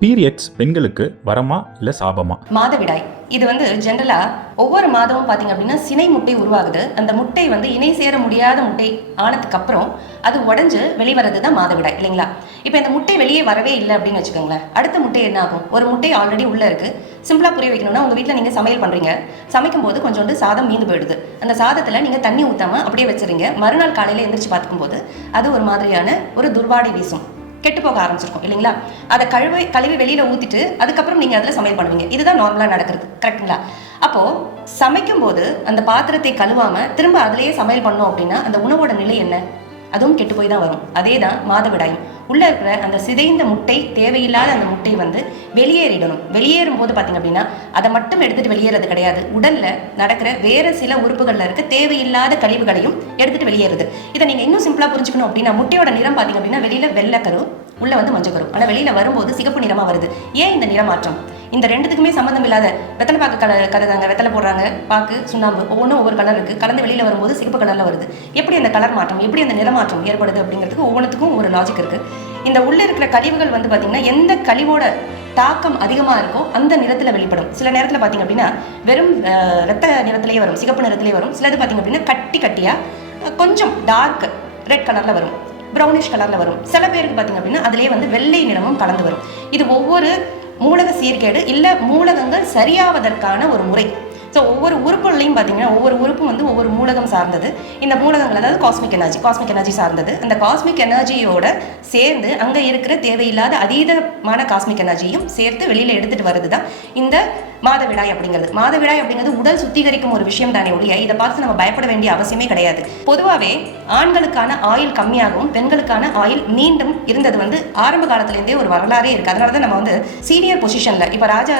Periods பெண்களுக்கு வரமா இல்லை சாபமா? மாதவிடாய். இது வந்து ஜென்ரலா ஒவ்வொரு மாதமும் பாத்தீங்க அப்படின்னா சினை முட்டை உருவாகுது. அந்த முட்டை வந்து இணை சேர முடியாத முட்டை ஆனதுக்கு அப்புறம் அது உடஞ்சு வெளிவரது தான் மாதவிடாய் இல்லைங்களா? இப்போ இந்த முட்டை வெளியே வரவே இல்லை அப்படின்னு வச்சுக்கோங்களேன். அடுத்த முட்டை என்ன ஆகும்? ஒரு முட்டை ஆல்ரெடி உள்ள இருக்கு. சிம்பிளா புரிய வைக்கணும்னா உங்க வீட்டில் நீங்க சமையல் பண்றீங்க. சமைக்கும் போது கொஞ்சோண்டு சாதம் மீந்து போயிடுது. அந்த சாதத்துல நீங்க தண்ணி ஊத்தாம அப்படியே வச்சிருங்க. மறுநாள் காலையில எந்திரிச்சு பார்க்கும் போது அது ஒரு மாதிரியான ஒரு துர்வாடை வீசும். கெட்டு போக ஆரம்பிச்சிருக்கும் இல்லைங்களா? அதை கழுவி கழுவி வெளியில ஊத்திட்டு அதுக்கப்புறம் நீங்க அதுல சமையல் பண்ணுவீங்க. இதுதான் நார்மலா நடக்கிறது கரெக்ட்டுங்களா அப்போ சமைக்கும் போது அந்த பாத்திரத்தை கழுவாம திரும்ப அதுலயே சமையல் பண்ணோம் அப்படின்னா அந்த உணவோட நிலை என்ன? அதுவும் கெட்டு போய் தான் வரும். அதே தான் மாதவிடாயும் உள்ளே இருக்கிற அந்த சிதைந்த முட்டை தேவையில்லாத அந்த முட்டை வந்து வெளியேறிடணும். வெளியேறும் போது பார்த்திங்க அப்படின்னா அதை மட்டும் எடுத்துகிட்டு வெளியேறது கிடையாது. உடலில் நடக்கிற வேறு சில உறுப்புகளில் இருக்க. தேவையில்லாத கழிவுகளையும் எடுத்துட்டு வெளியேறுது. இதை நீங்கள் இன்னும் சிம்பிளாக புரிஞ்சுக்கணும் அப்படின்னா முட்டையோட நிறம் பார்த்திங்க அப்படின்னா வெளியில் வெள்ளைக்கரு உள்ளே வந்து மஞ்சள் ஆனால் வெளியில் வரும்போது சிகப்பு நிறமாக வருது. ஏன் இந்த நிறமாற்றம்? இந்த ரெண்டுத்துக்குமே சம்மந்தம் இல்லாத வெத்தலை பாக்கு கல கதை தாங்க வெத்தலை போடுறாங்க. பாக்கு சுண்ணாம்பு ஒவ்வொன்றும் ஒவ்வொரு கலர் இருக்குது கலந்து வெளியில் வரும்போது சிகப்பு கலரில் வருது. எப்படி அந்த கலர் மாற்றம் எப்படி அந்த நிறமாற்றம் ஏற்படுது அப்படிங்கிறதுக்கு ஒவ்வொன்றுத்துக்கும் ஒரு லாஜிக் இருக்குது இந்த உள்ளே இருக்கிற கழிவுகள் வந்து பார்த்திங்கன்னா எந்த கழிவோட தாக்கம் அதிகமாக இருக்கோ அந்த நிறத்தில் வெளிப்படும். சில நேரத்தில் பார்த்தீங்க அப்படின்னா வெறும் ரத்த நிறத்திலேயே வரும் சிகப்பு நிறத்திலேயே வரும். சிலது பார்த்தீங்க அப்படின்னா கட்டி கட்டியாக கொஞ்சம் டார்க் ரெட் கலரில் வரும் ப்ரௌனிஷ் கலரில் வரும். சில பேருக்கு பார்த்தீங்க அப்படின்னா அதிலே வந்து வெள்ளை நிறமும் கலந்து வரும். இது ஒவ்வொரு மூலக சீர்கேடு இல்லை மூலகங்கள் சரியாவதற்கான ஒரு முறை. ஸோ ஒவ்வொரு உறுப்புகளையும் பார்த்தீங்கன்னா ஒவ்வொரு உறுப்பும் வந்து ஒவ்வொரு மூலகம் சார்ந்தது. இந்த மூலகங்கள் அதாவது காஸ்மிக் எனர்ஜி காஸ்மிக் எனர்ஜி சார்ந்தது. அந்த காஸ்மிக் எனர்ஜியோட சேர்ந்து அங்கே இருக்கிற தேவையில்லாத அதீதமான காஸ்மிக் எனர்ஜியும் சேர்த்து வெளியில் எடுத்துகிட்டு வருது தான் இந்த மாதவிடாய் அப்படிங்கிறது. மாதவிடாய் அப்படிங்கிறது உடல் சுத்திகரிக்கும் ஒரு விஷயம் தானே ஒழிய இதை பார்த்து நம்ம பயப்பட வேண்டிய அவசியமே கிடையாது. பொதுவாகவே ஆண்களுக்கான ஆயில் கம்மியாகவும் பெண்களுக்கான ஆயில் மீண்டும் இருந்தது வந்து ஆரம்ப காலத்துலேருந்தே ஒரு வரலாறே இருக்கு. அதனால தான் நம்ம வந்து சீனியர் பொசிஷனில் இப்போ ராஜா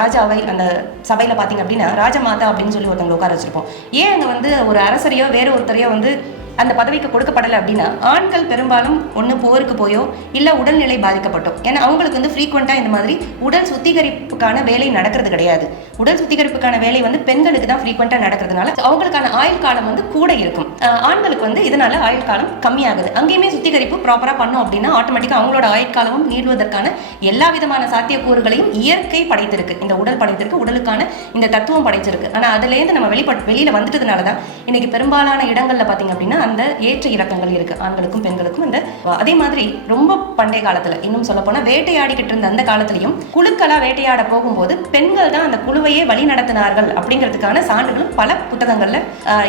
ராஜாவை அந்த சபையில் பார்த்தீங்க அப்படின்னா ராஜமாதா அப்படின்னு சொல்லி ஒருத்தவங்க உட்கார வச்சிருப்போம். ஏன் அங்கே வந்து ஒரு அரசரையோ வேறு ஒருத்தரையோ வந்து அந்த பதவிக்கு கொடுக்கப்படலை அப்படின்னா ஆண்கள் பெரும்பாலும் ஒன்று போருக்கு போயோ இல்லை உடல்நிலை பாதிக்கப்பட்டோம் ஏன்னா அவங்களுக்கு வந்து ஃப்ரீக்வெண்ட்டாக இந்த மாதிரி உடல் சுத்திகரிப்புக்கான வேலை நடக்கிறது கிடையாது. உடல் சுத்திகரிப்புக்கான வேலை வந்து பெண்களுக்கு தான் ஃப்ரீக்வெண்ட்டாக நடக்கிறதுனால அவங்களுக்கான ஆயுள் காலம் வந்து கூட இருக்கும். ஆண்களுக்கு வந்து இதனால ஆயுள் காலம் கம்மியாகுது. அங்கேயுமே சுத்திகரிப்பு ப்ராப்பராக பண்ணோம் அப்படின்னா ஆட்டோமேட்டிக்காக அவங்களோட ஆயுள் காலமும் நீடுவதற்கான எல்லா விதமான சாத்தியக்கூறுகளையும் இயற்கை படைத்திருக்கு. இந்த உடல் படைத்திருக்கு உடலுக்கான இந்த தத்துவம் படைச்சிருக்கு. ஆனால் அதுலேருந்து நம்ம வெளிப்பட் வெளியில் வந்துட்டதுனால தான் இன்னைக்கு பெரும்பாலான இடங்களில் பார்த்தீங்க அப்படின்னா அந்த ஏற்ற இறக்கங்கள் இருக்கு. ஆண்களுக்கும் பெண்களுக்கும் அந்த அதே மாதிரி ரொம்ப பண்டைய காலத்துல இன்னும் சொல்ல போனா வேட்டையாடிக்கிட்டு இருந்த அந்த காலத்திலையும் குழுக்களா வேட்டையாட போகும்போது பெண்கள் தான் அந்த குழுவையே வழி நடத்தினார்கள் அப்படிங்கிறதுக்கான சான்றுகளும் பல புத்தகங்கள்ல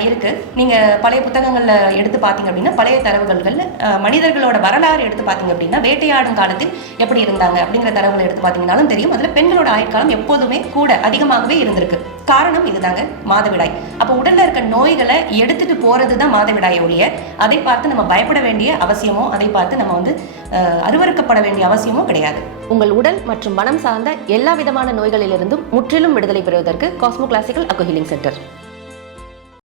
இருக்குது இருக்கு. நீங்க பழைய புத்தகங்கள்ல எடுத்து பார்த்தீங்க அப்படின்னா பழைய தரவுகள்ல மனிதர்களோட வரலாறு எடுத்து பார்த்தீங்க அப்படின்னா வேட்டையாடும் காலத்தில் எப்படி இருந்தாங்க அப்படிங்கிற தரவுகளை எடுத்து பார்த்தீங்கன்னாலும் தெரியும். அதுல பெண்களோட ஆயுட்காலம் எப்போதுமே கூட அதிகமாகவே இருந்திருக்கு. காரணம் இதுதாங்க மாதவிடாய். அப்போ உடல்ல இருக்க நோய்களை எடுத்துட்டு போகிறது தான் மாதவிடாய் ஒழிய அதை பார்த்து நம்ம பயப்பட வேண்டிய அவசியமோ அதை பார்த்து நம்ம வந்து அருவறுக்கப்பட அருவருக்கப்பட வேண்டிய அவசியமோ கிடையாது. உங்கள் உடல் மற்றும் மனம் சார்ந்த எல்லா விதமான நோய்களிலிருந்தும் முற்றிலும் விடுதலை பெறுவதற்கு காஸ்மோ கிளாசிக்கல் அக்கோ ஹீலிங் சென்டர்